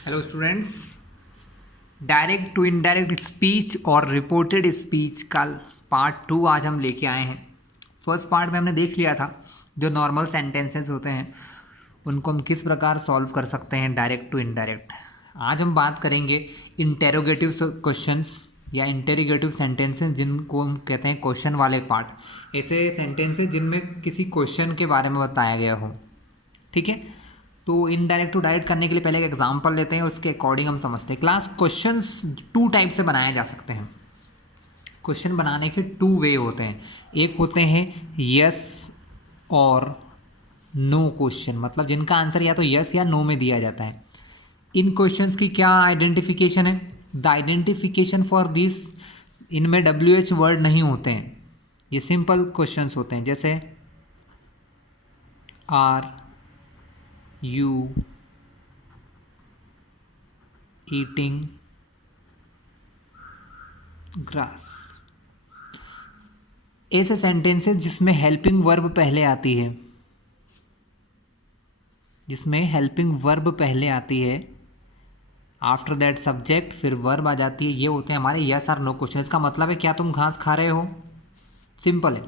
Hello students, direct to indirect speech और reported speech का part 2 आज हम लेके आए हैं। फर्स्ट पार्ट में हमने देख लिया था जो नॉर्मल सेंटेंसेस होते हैं उनको हम किस प्रकार सॉल्व कर सकते हैं डायरेक्ट टू इनडायरेक्ट। आज हम बात करेंगे इंटेरोगेटिव क्वेश्चंस या इंटेरोगेटिव सेंटेंसेस जिनको हम कहते हैं क्वेश्चन वाले पार्ट। ऐसे सेंटेंसेस जिनमें किसी क्वेश्चन के बारे में बताया गया हो। ठीक है, तो इनडायरेक्ट टू डायरेक्ट करने के लिए पहले एक एग्जांपल लेते हैं, उसके अकॉर्डिंग हम समझते हैं। क्लास क्वेश्चंस टू टाइप से बनाए जा सकते हैं। क्वेश्चन बनाने के टू वे होते हैं। एक होते हैं यस और नो क्वेश्चन, मतलब जिनका आंसर या तो यस या नो में दिया जाता है। इन क्वेश्चंस की क्या आइडेंटिफिकेशन है? द आइडेंटिफिकेशन फॉर दिस, इनमें WH वर्ड नहीं होते हैं, ये सिंपल क्वेश्चंस होते हैं। जैसे आर यू ईटिंग ग्रास, ऐसे सेंटेंसेस जिसमें हेल्पिंग वर्ब पहले आती है, जिसमें हेल्पिंग वर्ब पहले आती है, आफ्टर दैट सब्जेक्ट फिर वर्ब आ जाती है, ये होते हैं हमारे यस और नो क्वेश्चन। इसका मतलब है क्या तुम घास खा रहे हो, सिंपल है।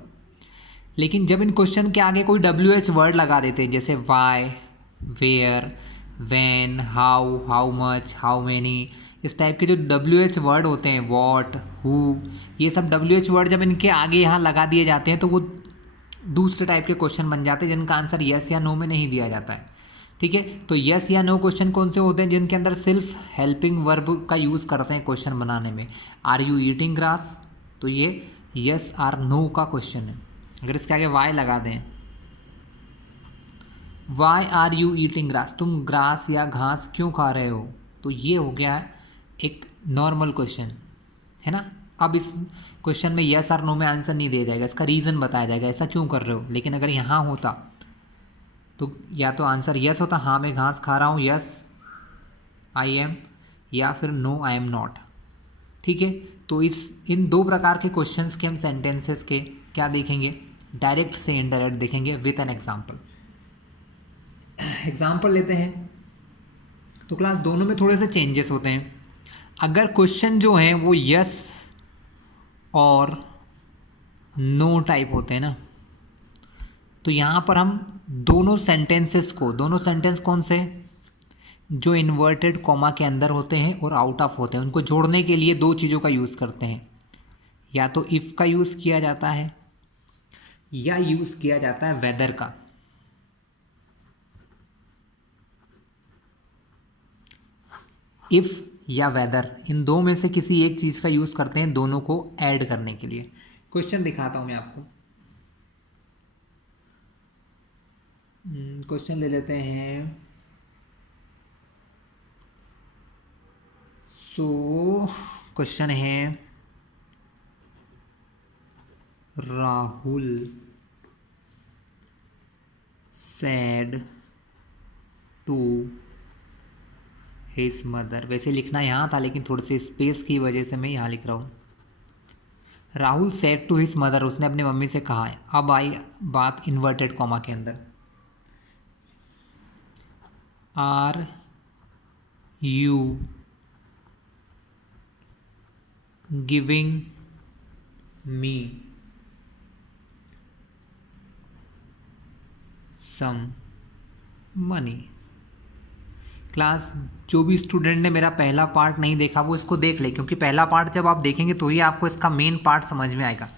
लेकिन जब इन क्वेश्चन के आगे कोई WH वर्ड लगा देते हैं, जैसे why, where, when, how, how much, how many, इस टाइप के जो WH वर्ड होते हैं, वॉट, हु, ये सब WH वर्ड जब इनके आगे यहाँ लगा दिए जाते हैं तो वो दूसरे टाइप के क्वेश्चन बन जाते हैं जिनका आंसर यस या नो में नहीं दिया जाता है। ठीक है, तो यस या नो क्वेश्चन कौन से होते हैं? जिनके अंदर सिर्फ हेल्पिंग वर्ब का यूज़ करते हैं क्वेश्चन बनाने में। आर यू ईटिंग ग्रास, तो ये यस आर नो का क्वेश्चन है। अगर इसके आगे वाई लगा दें, why are you eating grass, तुम ग्रास या घास क्यों खा रहे हो, तो ये हो गया एक नॉर्मल क्वेश्चन, है ना। अब इस क्वेश्चन में यस और नो में आंसर नहीं दिया जाएगा, इसका रीज़न बताया जाएगा ऐसा क्यों कर रहे हो। लेकिन अगर यहाँ होता तो या तो आंसर यस होता, हाँ मैं घास खा रहा हूँ, यस आई एम, या फिर नो आई एम नॉट। ठीक है, तो इन दो प्रकार के क्वेश्चंस के हम सेंटेंसेस के क्या देखेंगे, डायरेक्ट से इनडायरेक्ट देखेंगे विथ एन एग्जांपल। एग्जांपल लेते हैं तो क्लास दोनों में थोड़े से चेंजेस होते हैं। अगर क्वेश्चन जो हैं वो यस और नो टाइप होते हैं ना, तो यहाँ पर हम दोनों सेंटेंसेस को, दोनों सेंटेंस कौन से, जो इन्वर्टेड कॉमा के अंदर होते हैं और आउट ऑफ होते हैं, उनको जोड़ने के लिए दो चीज़ों का यूज़ करते हैं। या तो इफ़ का यूज़ किया जाता है या यूज़ किया जाता है वेदर का। इफ़ या वेदर, इन दो में से किसी एक चीज़ का यूज़ करते हैं दोनों को ऐड करने के लिए। क्वेश्चन दिखाता हूँ मैं आपको। क्वेश्चन ले लेते हैं। सो क्वेश्चन है, Rahul said to his mother. वैसे लिखना यहाँ था लेकिन थोड़े से स्पेस की वजह से मैं यहाँ लिख रहा हूँ। Rahul said to his mother, उसने अपनी मम्मी से कहा है। अब आई बात इन्वर्टेड कॉमा के अंदर, are you giving me some money. Class जो भी स्टूडेंट ने मेरा पहला पार्ट नहीं देखा वो इसको देख ले, क्योंकि पहला पार्ट जब आप देखेंगे तो ही आपको इसका मेन पार्ट समझ में आएगा।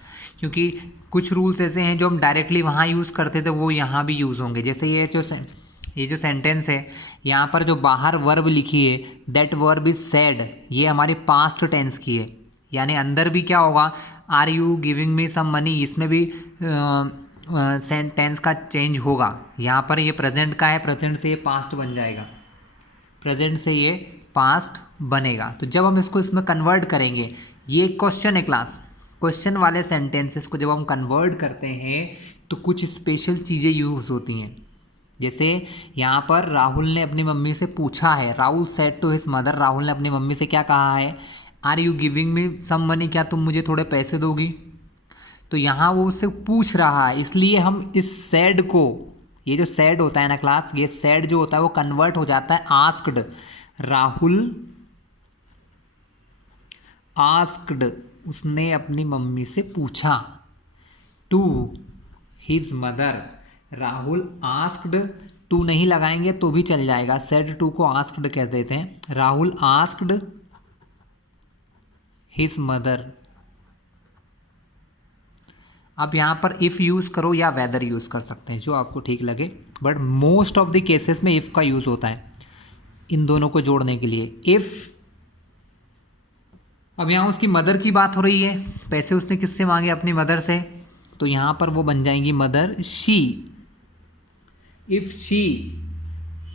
क्योंकि कुछ रूल्स ऐसे हैं जो हम डायरेक्टली वहाँ यूज़ करते थे वो यहाँ भी यूज़ होंगे। जैसे ये जो सेंटेंस है, यहाँ पर जो बाहर वर्ब लिखी है, दैट वर्ब इज सैड, ये हमारी पास्ट टेंस की है। यानी अंदर भी क्या होगा, are you giving me some money, इसमें भी टेंस का चेंज होगा। यहाँ पर ये प्रेजेंट का है, प्रेजेंट से ये पास्ट बन जाएगा, प्रेजेंट से ये पास्ट बनेगा। तो जब हम इसको इसमें कन्वर्ट करेंगे, ये क्वेश्चन है क्लास, क्वेश्चन वाले सेंटेंसेस को जब हम कन्वर्ट करते हैं तो कुछ स्पेशल चीज़ें यूज़ होती हैं। जैसे यहाँ पर राहुल ने अपनी मम्मी से पूछा है, Rahul said to his mother, Rahul ने अपनी मम्मी से क्या कहा है, are you giving me some money, क्या तुम मुझे थोड़े पैसे दोगी। तो यहाँ वो उससे पूछ रहा है, इसलिए हम इस सैड को, ये जो सैड होता है ना क्लास, ये सैड जो होता है वो कन्वर्ट हो जाता है आस्क्ड। राहुल आस्क्ड, उसने अपनी मम्मी से पूछा, to his mother, Rahul asked, to नहीं लगाएंगे तो भी चल जाएगा, सेड टू को आस्क्ड कह देते हैं। Rahul asked his mother. आप यहाँ पर इफ़ यूज़ करो या वेदर यूज़ कर सकते हैं, जो आपको ठीक लगे, but most of the cases में इफ़ का यूज़ होता है इन दोनों को जोड़ने के लिए। इफ़, अब यहाँ उसकी मदर की बात हो रही है, पैसे उसने किससे मांगे? अपनी मदर से, तो यहाँ पर वो बन जाएंगी mother she. If she,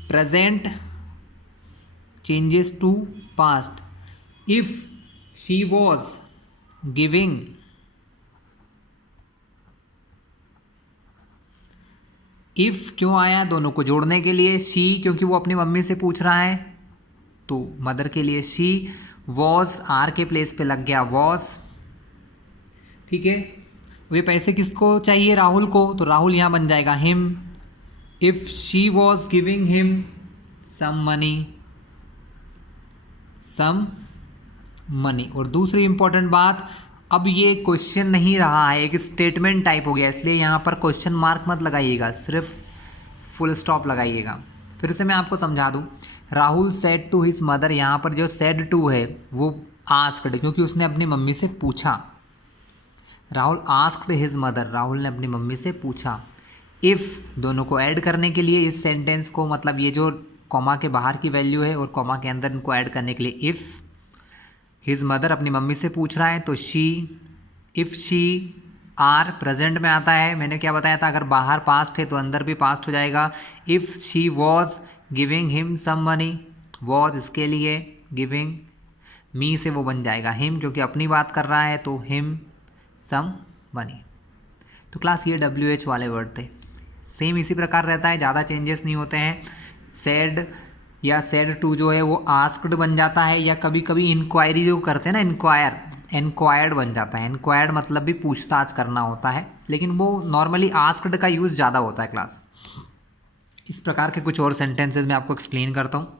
present changes to past. If she was giving, if क्यों आया? दोनों को जोड़ने के लिए। शी क्योंकि वो अपनी मम्मी से पूछ रहा है, तो मदर के लिए शी। वॉज आर के प्लेस पे लग गया वॉज, ठीक है। वे पैसे किसको चाहिए? राहुल को, तो राहुल यहाँ बन जाएगा him. If she was giving him some money, some money. और दूसरी इंपॉर्टेंट बात, अब ये क्वेश्चन नहीं रहा है, एक स्टेटमेंट टाइप हो गया, इसलिए यहाँ पर क्वेश्चन मार्क मत लगाइएगा, सिर्फ फुल स्टॉप लगाइएगा। फिर से मैं आपको समझा दूँ, Rahul said to his mother, यहाँ पर जो सेड टू है वो आस्क्ड, क्योंकि उसने अपनी मम्मी से पूछा। Rahul asked his mother, Rahul ने अपनी मम्मी से पूछा। इफ़ दोनों को ऐड करने के लिए इस सेंटेंस को, मतलब ये जो कॉमा के बाहर की वैल्यू है और कॉमा के अंदर इनको ऐड करने के लिए, इफ़ हिज मदर अपनी मम्मी से पूछ रहा है तो she. If she are present में आता है, मैंने क्या बताया था, अगर बाहर पास्ट है तो अंदर भी पास्ट हो जाएगा। If she was giving him some money, was इसके लिए, गिविंग मी से वो बन जाएगा हिम, क्योंकि अपनी बात कर रहा है, तो हिम सम मनी। तो क्लास ये WH वाले वर्ड थे, सेम इसी प्रकार रहता है, ज़्यादा चेंजेस नहीं होते हैं। सेड या सेड टू जो है वो आस्क्ड बन जाता है, या कभी कभी इंक्वायरी जो करते हैं ना, इंक्वायर्ड बन जाता है। इंक्वायर्ड मतलब भी पूछताछ करना होता है, लेकिन वो नॉर्मली आस्क्ड का यूज़ ज़्यादा होता है क्लास। इस प्रकार के कुछ और सेंटेंसेस मैं आपको एक्सप्लेन करता हूँ।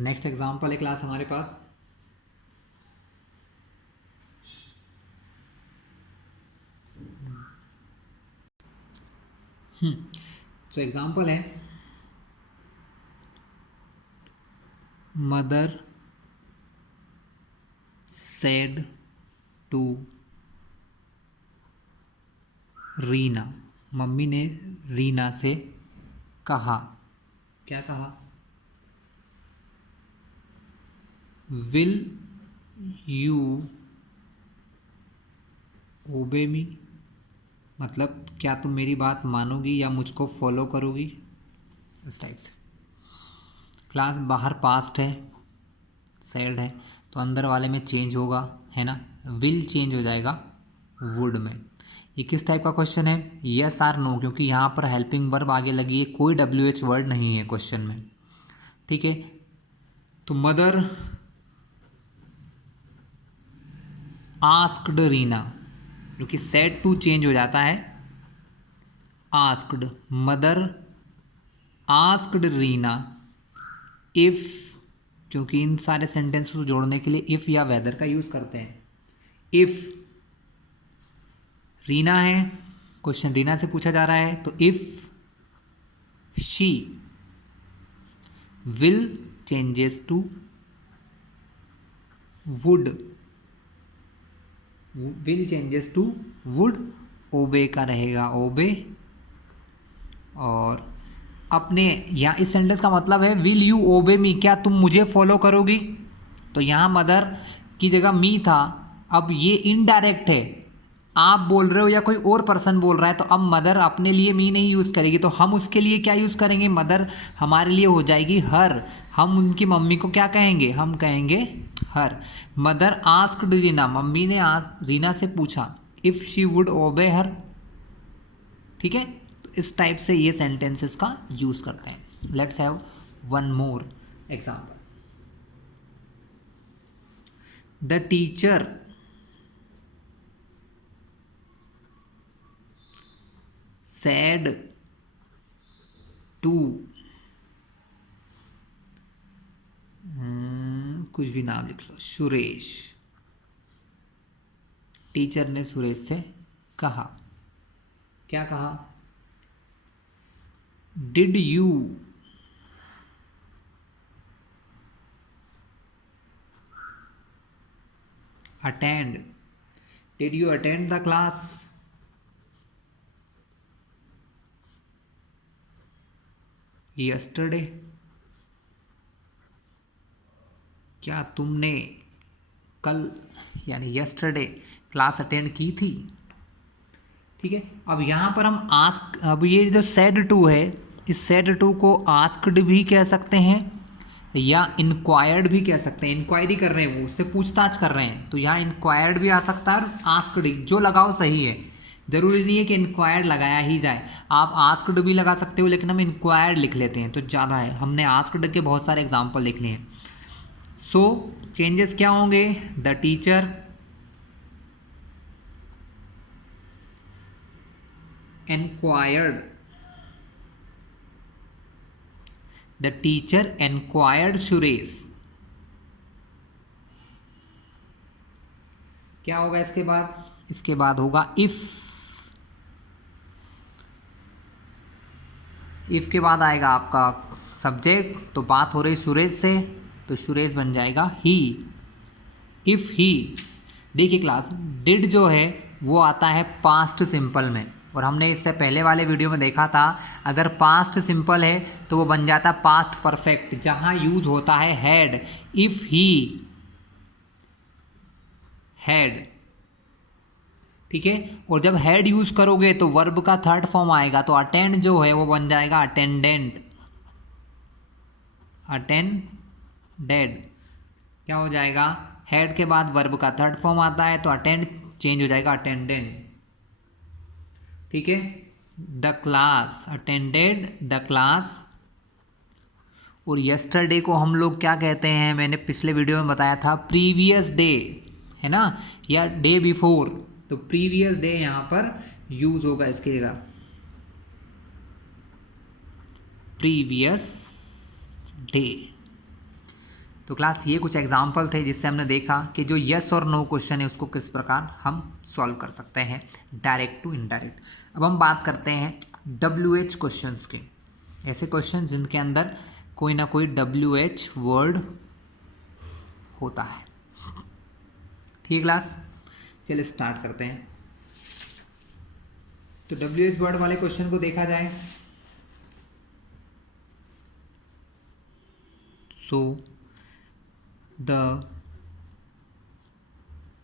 नेक्स्ट एग्जाम्पल है क्लास हमारे पास, तो एग्जाम्पल है, मदर सेड टू रीना, मम्मी ने रीना से कहा, क्या कहा? विल यू ओबे मी, मतलब क्या तुम मेरी बात मानोगी या मुझको फॉलो करोगी, इस टाइप से। क्लास बाहर पास्ट है, सैड है, तो अंदर वाले में चेंज होगा, है ना, विल चेंज हो जाएगा वुड में। ये किस टाइप का क्वेश्चन है? यस आर नो, क्योंकि यहाँ पर हेल्पिंग वर्ब आगे लगी है, कोई WH वर्ड नहीं है क्वेश्चन में, ठीक है। तो मदर आस्क्ड रीना, क्योंकि सेड टू चेंज हो जाता है asked, mother asked Reena. If, क्योंकि इन सारे सेंटेंस को जोड़ने के लिए इफ़ या वेदर का यूज़ करते हैं। इफ़ रीना है, क्वेश्चन रीना से पूछा जा रहा है, तो if she will changes to would, will changes to would, ओबे का रहेगा ओबे। और अपने यहाँ इस सेंटेंस का मतलब है विल यू ओबे मी, क्या तुम मुझे फॉलो करोगी, तो यहाँ मदर की जगह मी था, अब ये इनडायरेक्ट है, आप बोल रहे हो या कोई और पर्सन बोल रहा है, तो अब मदर अपने लिए मी नहीं यूज़ करेगी, तो हम उसके लिए क्या यूज़ करेंगे? मदर हमारे लिए हो जाएगी हर, हम उनकी मम्मी को क्या कहेंगे? हम कहेंगे हर। मदर आस्क्ड रीना, मम्मी ने रीना से पूछा, इफ़ शी वुड ओबे हर, ठीक है। तो इस टाइप से ये सेंटेंसेस का यूज़ करते हैं। Let's have one more example, the teacher said to कुछ भी नाम लिख लो। सुरेश, टीचर ने सुरेश से कहा, क्या कहा? Did you attend, did you attend the class? Yesterday, क्या तुमने कल यानी यस्टरडे क्लास अटेंड की थी? ठीक है, अब यहाँ पर हम आस्क, अब ये जो सेड टू है, इस सेड टू को आस्क्ड भी कह सकते हैं या इंक्वायर्ड भी कह सकते हैं। इंक्वायरी कर रहे हैं, वो उससे पूछताछ कर रहे हैं, तो यहाँ इंक्वायर्ड भी आ सकता है और आस्क्ड, जो लगाओ सही है। ज़रूरी नहीं है कि इंक्वायर्ड लगाया ही जाए, आप आस्क्ड भी लगा सकते हो, लेकिन हम इंक्वायर्ड लिख लेते हैं तो ज़्यादा है। हमने आस्क्ड के बहुत सारे एग्जाम्पल लिख लिए हैं। सो चेंजेस क्या होंगे? The teacher enquired, the teacher enquired Suresh. क्या होगा इसके बाद? इसके बाद होगा इफ के बाद आएगा आपका सब्जेक्ट, तो बात हो रही सुरेश से, तो सुरेश बन जाएगा ही। इफ ही, देखिए क्लास, डिड जो है वो आता है पास्ट सिंपल में, और हमने इससे पहले वाले वीडियो में देखा था अगर पास्ट सिंपल है तो वो बन जाता पास्ट परफेक्ट, जहाँ यूज होता है हैड। इफ ही हैड, ठीक है, और जब हैड यूज करोगे तो वर्ब का थर्ड फॉर्म आएगा, तो अटेंड जो है वो बन जाएगा अटेंडेंट, अटेंडेड। क्या हो जाएगा? हैड के बाद वर्ब का थर्ड फॉर्म आता है तो अटेंड चेंज हो जाएगा अटेंडेंट। ठीक है, the class, attended the class. और यस्टरडे को हम लोग क्या कहते हैं? मैंने पिछले वीडियो में बताया था, प्रीवियस डे, है ना, या डे बिफोर, तो प्रीवियस डे यहाँ पर यूज होगा इसके जगह, प्रीवियस डे। तो क्लास ये कुछ एग्जाम्पल थे जिससे हमने देखा कि जो यस और नो क्वेश्चन है उसको किस प्रकार हम सॉल्व कर सकते हैं, डायरेक्ट टू इनडायरेक्ट। अब हम बात करते हैं WH क्वेश्चंस के, ऐसे क्वेश्चन जिनके अंदर कोई ना कोई WH वर्ड होता है। ठीक है क्लास, चलिए स्टार्ट करते हैं। तो WH वर्ड वाले क्वेश्चन को देखा जाए, सो the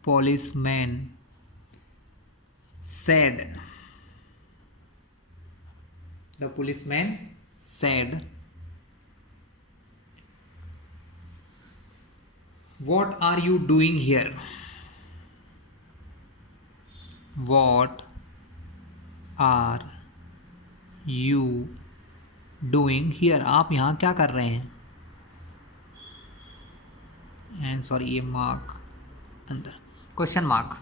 policeman said, the policeman said, what are you doing here? What are you doing here? आप यहाँ क्या कर रहे हैं? एंड सॉरी, ये मार्क अंदर, क्वेश्चन मार्क।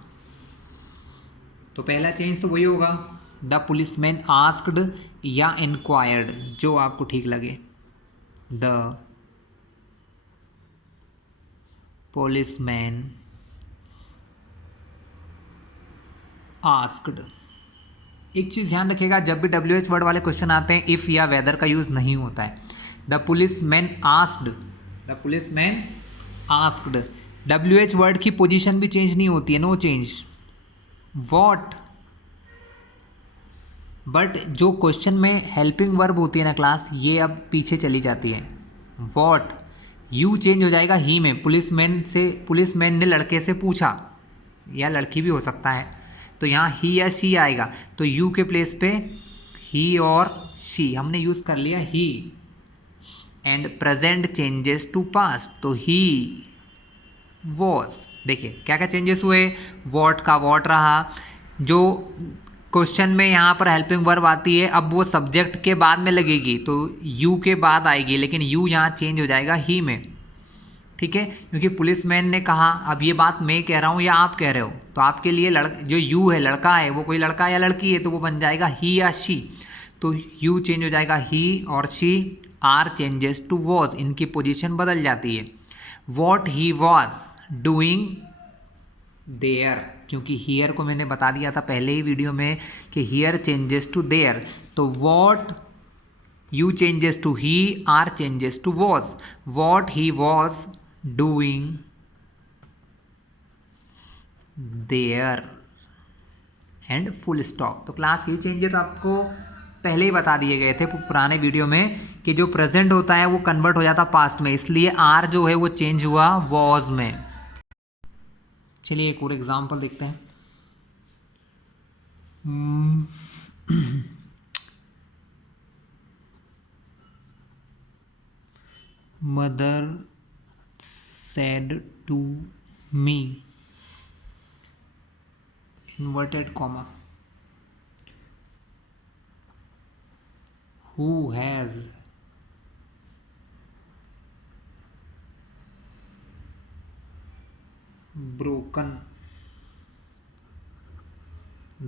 तो पहला चेंज तो वही होगा, द पुलिसमैन आस्क्ड या इंक्वायर्ड, जो आपको ठीक लगे। The policeman asked. एक चीज़ ध्यान रखिएगा, जब भी WH वर्ड वाले क्वेश्चन आते हैं इफ़ या वेदर का यूज़ नहीं होता है। The policeman asked, the policeman asked, WH word की पोजीशन भी चेंज नहीं होती है, नो चेंज। वॉट, बट जो क्वेश्चन में हेल्पिंग वर्ब होती है ना क्लास, ये अब पीछे चली जाती है। वॉट, यू चेंज हो जाएगा ही में, पुलिसमैन से, पुलिसमैन ने लड़के से पूछा, या लड़की भी हो सकता है, तो यहाँ ही या शी आएगा, तो यू के प्लेस पे ही और शी हमने यूज़ कर लिया he. And present changes to past, तो ही वॉज। देखिए क्या क्या चेंजेस हुए, वॉट का वॉट रहा, जो क्वेश्चन में यहाँ पर हेल्पिंग वर्ब आती है अब वो सब्जेक्ट के बाद में लगेगी तो यू के बाद आएगी, लेकिन यू यहाँ चेंज हो जाएगा ही में। ठीक है, क्योंकि पुलिसमैन ने कहा, अब ये बात मैं कह रहा हूँ या आप कह रहे हो, तो आपके लिए जो यू है लड़का है, वो कोई लड़का या लड़की है, तो वो बन जाएगा ही या शी, तो यू चेंज हो जाएगा ही और she. Are changes to was, इनकी पोजीशन बदल जाती है। What he was doing there, क्योंकि हियर को मैंने बता दिया था पहले ही वीडियो में कि हियर चेंजेस टू देयर, तो what you changes to he, are changes to was, what he was doing there and full stop. तो क्लास ये चेंजेस आपको पहले ही बता दिए गए थे पुराने वीडियो में कि जो प्रेजेंट होता है वो कन्वर्ट हो जाता पास्ट में, इसलिए आर जो है वो चेंज हुआ वॉज में। चलिए एक और एग्जांपल देखते हैं। Mother said to me, inverted comma, who has broken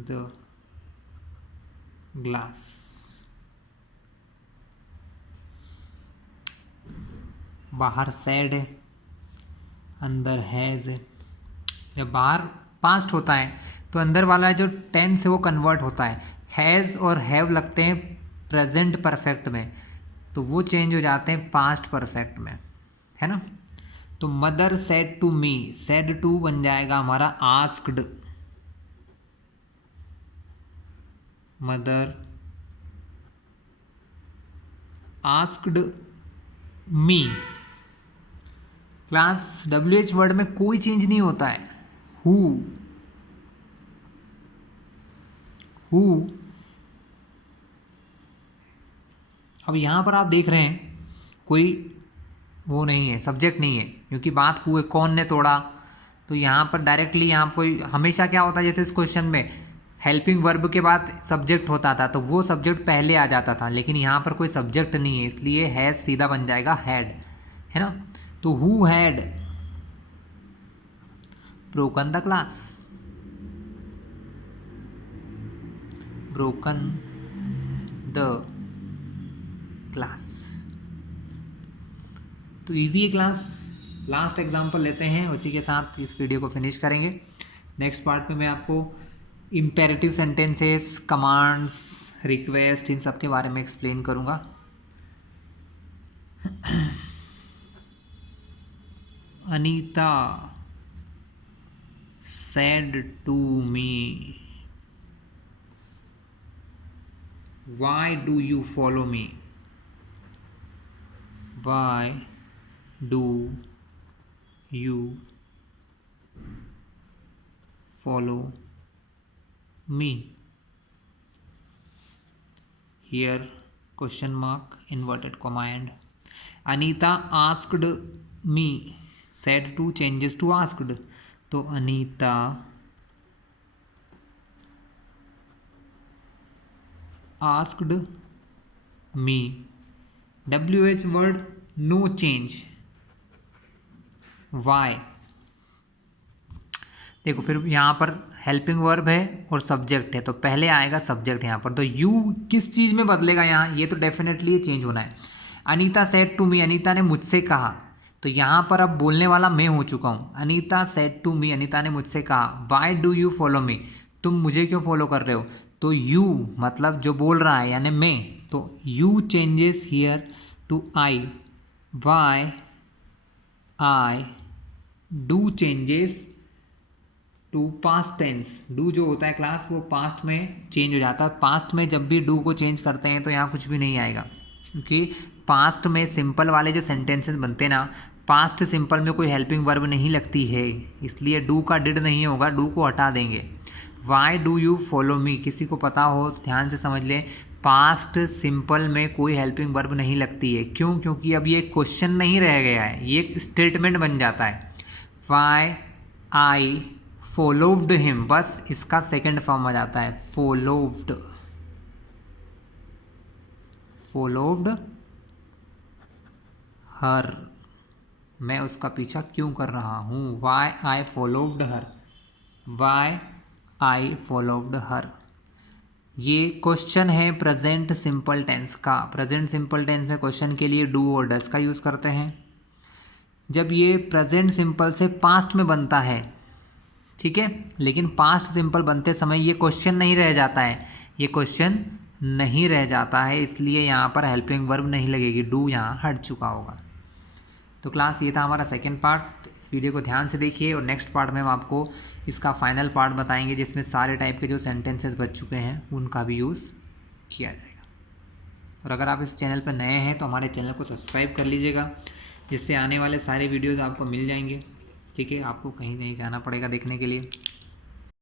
the glass। बाहर सैड है, अंदर हैज़ है। जब बाहर पास्ट होता है तो अंदर वाला जो टेंस है वो कन्वर्ट होता है, हैज़ और हैव लगते हैं प्रेजेंट परफेक्ट में, तो वो चेंज हो जाते हैं पास्ट परफेक्ट में, है ना। तो mother said to me, said to बन जाएगा हमारा asked, mother asked me. Class WH word में कोई चेंज नहीं होता है, हु अब यहाँ पर आप देख रहे हैं कोई वो नहीं है, सब्जेक्ट नहीं है, क्योंकि बात हुए कौन ने तोड़ा, तो यहाँ पर डायरेक्टली यहाँ कोई, हमेशा क्या होता है जैसे इस क्वेश्चन में हेल्पिंग वर्ब के बाद सब्जेक्ट होता था तो वो सब्जेक्ट पहले आ जाता था, लेकिन यहाँ पर कोई सब्जेक्ट नहीं है, इसलिए हैज़ सीधा बन जाएगा हैड, है ना। तो who had broken the glass, broken the class. तो इजी है क्लास। लास्ट एग्जांपल लेते हैं, उसी के साथ इस वीडियो को फिनिश करेंगे। नेक्स्ट पार्ट में मैं आपको इम्पेरेटिव सेंटेंसेस, कमांड्स, रिक्वेस्ट, इन सब के बारे में एक्सप्लेन करूंगा। Anita said to me, why do you follow me? Why do you follow me? Here question mark, inverted comma and Anita asked me, said to changes to asked, तो Anita asked me, WH word no change, why. देखो फिर यहाँ पर helping verb है और subject है, तो पहले आएगा सब्जेक्ट यहाँ पर, तो यू किस चीज़ में बदलेगा यहाँ, ये तो डेफिनेटली ये चेंज होना है। Anita said to me, Anita ने मुझसे कहा, तो यहाँ पर अब बोलने वाला मैं हो चुका हूँ। Anita said to me, Anita ने मुझसे कहा। Why do you follow me, तुम मुझे क्यों फॉलो कर रहे हो, तो यू मतलब जो बोल रहा है यानी मैं, तो you changes here to I, why I do changes to past tense. Do जो होता है क्लास वो पास्ट में चेंज हो जाता है, पास्ट में जब भी डू को चेंज करते हैं तो यहाँ कुछ भी नहीं आएगा, क्योंकि पास्ट में सिंपल वाले जो सेंटेंसेस बनते हैं ना, पास्ट सिंपल में कोई हेल्पिंग वर्ब नहीं लगती है, इसलिए डू का डिड नहीं होगा, डू को हटा देंगे। वाई डू यू फॉलो मी, किसी को पता हो ध्यान से समझ लें, पास्ट सिंपल में कोई हेल्पिंग वर्ब नहीं लगती है। क्यों, क्योंकि अब ये क्वेश्चन नहीं रह गया है, ये एक स्टेटमेंट बन जाता है। वाई आई फॉलोव्ड हिम, बस इसका सेकंड फॉर्म आ जाता है फॉलोव्ड, फॉलोव्ड हर, मैं उसका पीछा क्यों कर रहा हूँ। वाई आई फॉलोव्ड हर, वाई आई फॉलोव्ड हर। ये क्वेश्चन है प्रेजेंट सिंपल टेंस का। प्रेजेंट सिंपल टेंस में क्वेश्चन के लिए डू और डस का यूज़ करते हैं। जब ये प्रेजेंट सिंपल से पास्ट में बनता है, ठीक है, लेकिन पास्ट सिंपल बनते समय ये क्वेश्चन नहीं रह जाता है, ये क्वेश्चन नहीं रह जाता है, इसलिए यहाँ पर हेल्पिंग वर्ब नहीं लगेगी, डू यहाँ हट चुका होगा। तो क्लास ये था हमारा सेकेंड पार्ट। इस वीडियो को ध्यान से देखिए और नेक्स्ट पार्ट में हम आपको इसका फाइनल पार्ट बताएंगे जिसमें सारे टाइप के जो सेंटेंसेस बच चुके हैं उनका भी यूज़ किया जाएगा। और अगर आप इस चैनल पर नए हैं तो हमारे चैनल को सब्सक्राइब कर लीजिएगा, जिससे आने वाले सारे वीडियोज़ आपको मिल जाएंगे, ठीक है, आपको कहीं नहीं जाना पड़ेगा देखने के लिए।